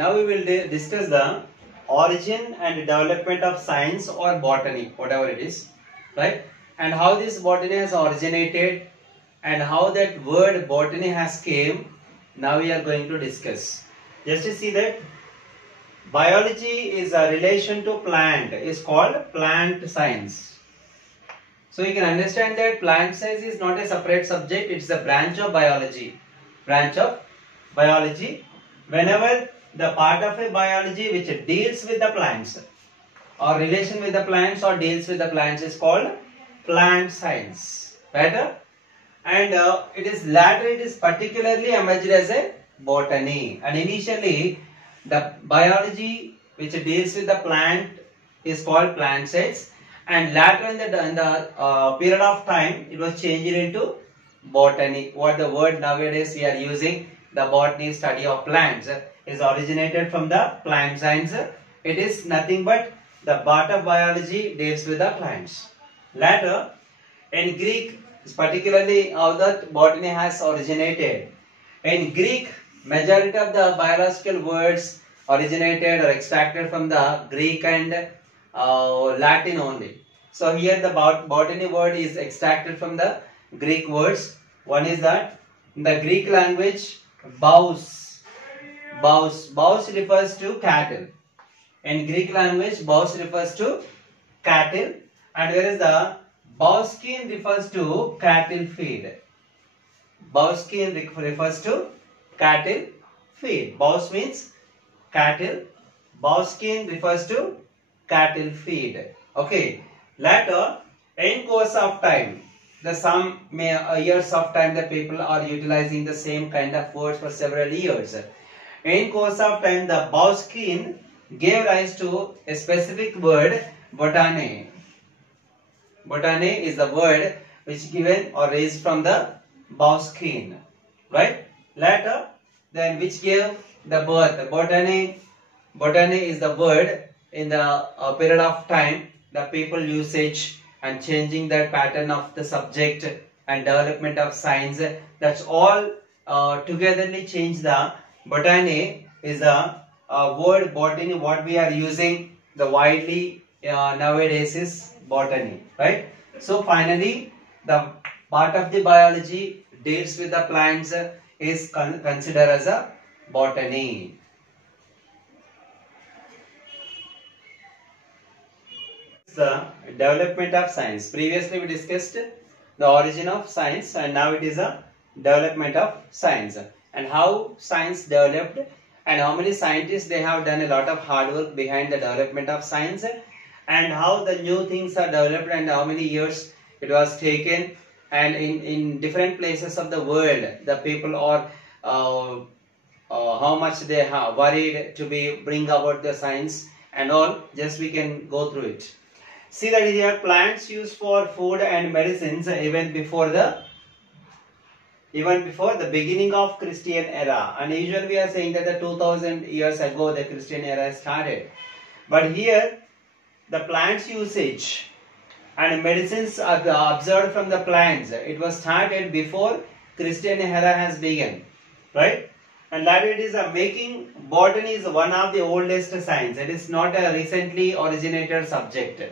Now we will discuss the origin and development of science or botany, whatever it is, right? And how this botany has originated and how that word botany has came. Now we are going to discuss. Just to see that biology is a relation to plant, is called plant science. So you can understand that plant science is not a separate subject, it's a branch of biology. Branch of biology. Whenever the part of a biology which deals with the plants or relation with the plants or deals with the plants is called plant science. Better? And it is particularly emerged as a botany. And initially the biology which deals with the plant is called plant science. And later in the period of time, it was changed into botany. What the word nowadays we are using, the botany, study of plants, is originated from the plant science. It is nothing but the part of biology deals with the plants. Later, in Greek, particularly how that botany has originated. In Greek, majority of the biological words originated or extracted from the Greek and Latin only. So here the botany word is extracted from the Greek words. One is that in the Greek language, bous refers to cattle. In Greek language, bous refers to cattle, and whereas the bowskin refers to cattle feed. Bowskin refers to cattle feed. Bous means cattle. Bowskin refers to cattle feed. Okay. Later, in course of time, some years of time, the people are utilizing the same kind of words for several years. In course of time, the bowskin gave rise to a specific word, botany. Botany is the word which given or raised from the bowskin, right? Later, then which gave the birth. Botany is the word in the period of time, the people usage and changing the pattern of the subject and development of science. That's all togetherly change the botany is the word botany. What we are using the widely nowadays is botany, right? So finally, the part of the biology deals with the plants is considered as a botany. The development of science. Previously we discussed the origin of science, and now it is a development of science and how science developed and how many scientists they have done a lot of hard work behind the development of science, and how the new things are developed and how many years it was taken, and in different places of the world the people are how much they have worried to bring about the science and all. Just we can go through it. See that here plants used for food and medicines even before the beginning of Christian era. And usually we are saying that the 2000 years ago the Christian era started. But here the plants usage and medicines are observed from the plants. It was started before Christian era has begun, right? And that it is making botany is one of the oldest science. It is not a recently originated subject.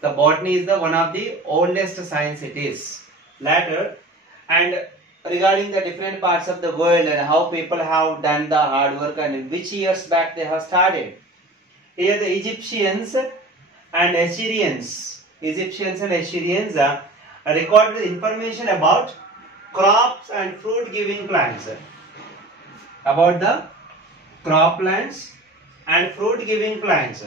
The botany is the one of the oldest science it is. Later, and regarding the different parts of the world and how people have done the hard work and in which years back they have started. Here the Egyptians and Assyrians recorded information about crops and fruit giving plants. About the crop plants and fruit giving plants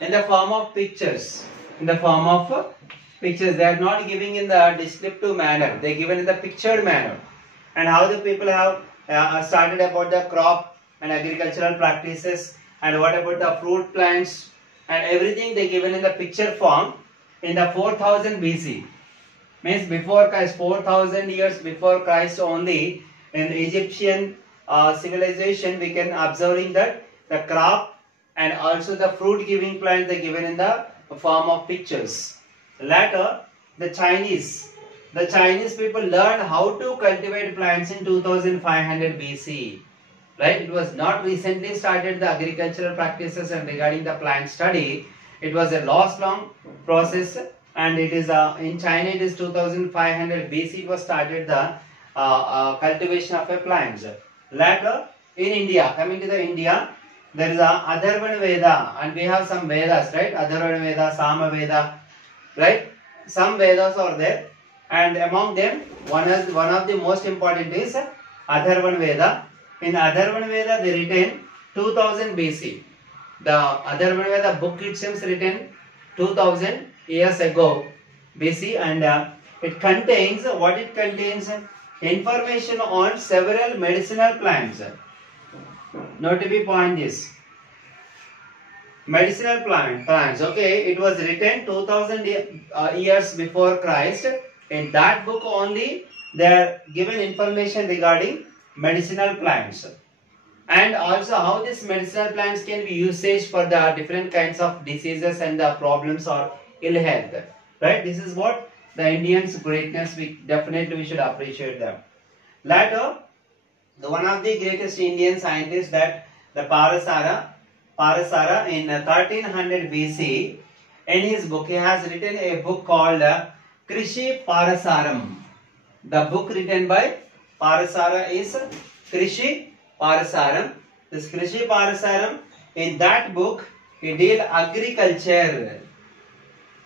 in the form of pictures. They are not giving in the descriptive manner, they are given in the pictured manner. And how the people have started about the crop and agricultural practices, and what about the fruit plants and everything they given in the picture form in the 4000 BC. Means before Christ, 4000 years before Christ only, in Egyptian civilization we can observing that the crop and also the fruit giving plants they given in the form of pictures. Later, the Chinese people learned how to cultivate plants in 2500 BC. right? It was not recently started the agricultural practices and regarding the plant study. It was a long process, and it is in China it is 2500 BC it was started the cultivation of a plants. Later in India, coming to the India, there is a Atharvana Veda, and we have some Vedas, right? Atharvana Veda, Sama Veda, right? Some Vedas are there, and among them one of the most important is Atharvana Veda. In Atharvana Veda they written 2000 BC. The Atharvana Veda book itself written 2000 years ago BC, and it contains what it contains information on several medicinal plants. Note to be point is medicinal plants. Okay, it was written 2000 years before Christ. In that book only they are given information regarding medicinal plants, and also how these medicinal plants can be used for the different kinds of diseases and the problems or ill health. Right? This is what the Indians' greatness. We should appreciate them. Later, one of the greatest Indian scientists, that the Parasara in 1300 BC, in his book he has written a book called Krishi Parasaram. The book written by Parasara is Krishi Parasaram. This Krishi Parasaram, in that book he deal agriculture.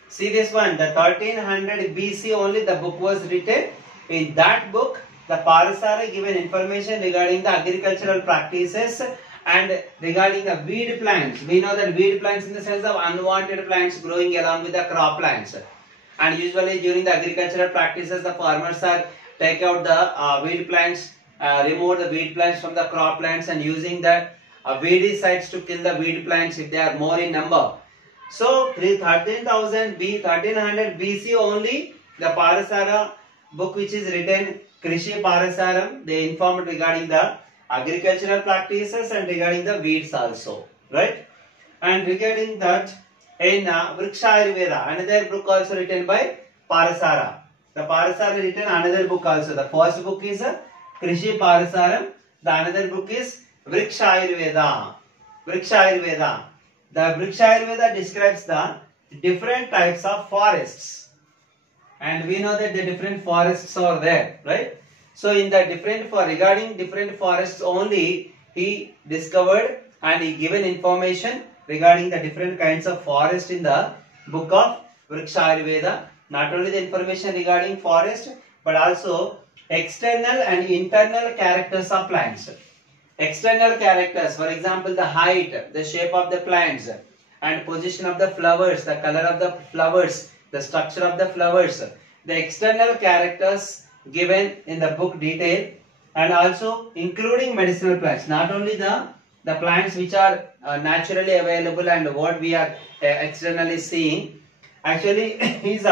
See this one, the 1300 BC only the book was written. In that book the Parasara given information regarding the agricultural practices and regarding the weed plants. We know that weed plants in the sense of unwanted plants growing along with the crop plants. And usually during the agricultural practices the farmers are take out the weed plants, remove the weed plants from the crop plants, and using the weedicides to kill the weed plants if they are more in number. So 1300 BC only the Parasara book which is written Krishi Parasaram, they informed regarding the agricultural practices and regarding the weeds also, right? And regarding that, in Vriksha Ayurveda, another book also written by Parasara. The Parasara written another book also. The first book is Krishi Parasaram. The another book is Vriksha Ayurveda. Vriksha Ayurveda. The Vriksha Ayurveda describes the different types of forests. And we know that the different forests are there, right? So in the regarding different forests only, he discovered and he given information regarding the different kinds of forest in the book of Vriksha Ayurveda. Not only the information regarding forest, but also external and internal characters of plants. External characters, for example, the height, the shape of the plants, and position of the flowers, the color of the flowers, the structure of the flowers, the external characters given in the book detail, and also including medicinal plants, not only the plants which are naturally available and what we are externally seeing. Actually, he's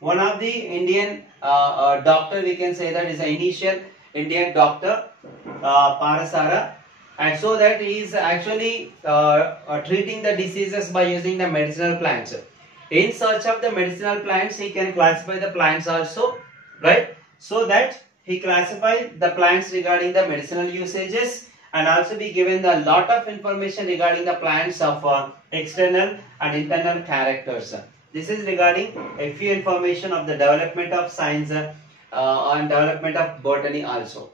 one of the Indian doctor, we can say that is an initial Indian doctor, Parasara, and so that he is actually treating the diseases by using the medicinal plants. In search of the medicinal plants, he can classify the plants also, right? So that he classified the plants regarding the medicinal usages, and also be given a lot of information regarding the plants of external and internal characters. This is regarding a few information of the development of science and development of botany also.